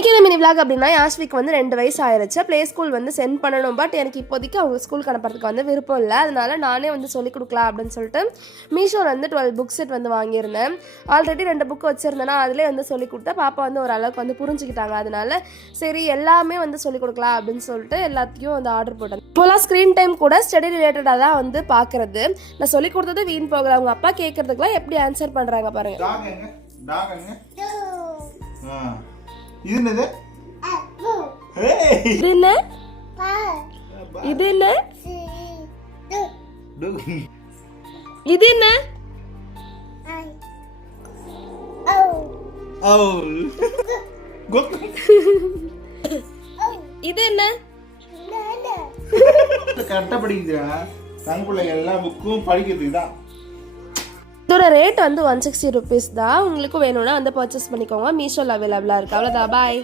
இன்றைக்கி இந்த mini vlog அப்படின்னா யாஷ்விக்கு வந்து 2 வயசு ஆயிடுச்சு. ப்ளே ஸ்கூல் வந்து சென்ட் பண்ணணும். பட் எனக்கு இப்போதைக்கு அவங்க ஸ்கூலுக்கு அனுப்புறதுக்கு வந்து விருப்பம் இல்லை. அதனால நானே வந்து சொல்லிக் கொடுக்கலாம் அப்படின்னு சொல்லிட்டு மீஷோவில் வந்து 12 புக் செட் வந்து வாங்கியிருந்தேன். ஆல்ரெடி 2 புக் வச்சுருந்தேன்னா அதிலே வந்து சொல்லிக் கொடுத்தா பாப்பா வந்து ஓரளவுக்கு வந்து புரிஞ்சுக்கிட்டாங்க. அதனால சரி எல்லாமே வந்து சொல்லிக் கொடுக்கலாம் அப்படின்னு சொல்லிட்டு எல்லாத்தையும் வந்து ஆர்டர் போட்டேன். இப்போலாம் ஸ்க்ரீன் டைம் கூட ஸ்டடி ரிலேட்டடாக தான் வந்து பார்க்குறது. நான் சொல்லிக் கொடுத்தது வீண் போகல. அவங்க அப்பா கேட்கறதுக்குலாம் எப்படி ஆன்சர் பண்ணுறாங்க பாருங்க. இது என்னது? இது என்ன? இது என்ன? இது என்ன? இது என்ன? கரெக்டா படிக்கிறா. தங்குள்ள எல்லா புக்கும் படிக்கிறதுக்கு தான். இதோட ரேட் வந்து 160 rupees தான். உங்களுக்கு வேணும்னா வந்து பர்ச்சேஸ் பண்ணிக்கோங்க. மீஷோவில் அவைலபிளாக இருக்குது. அவ்வளோதான். பாய்.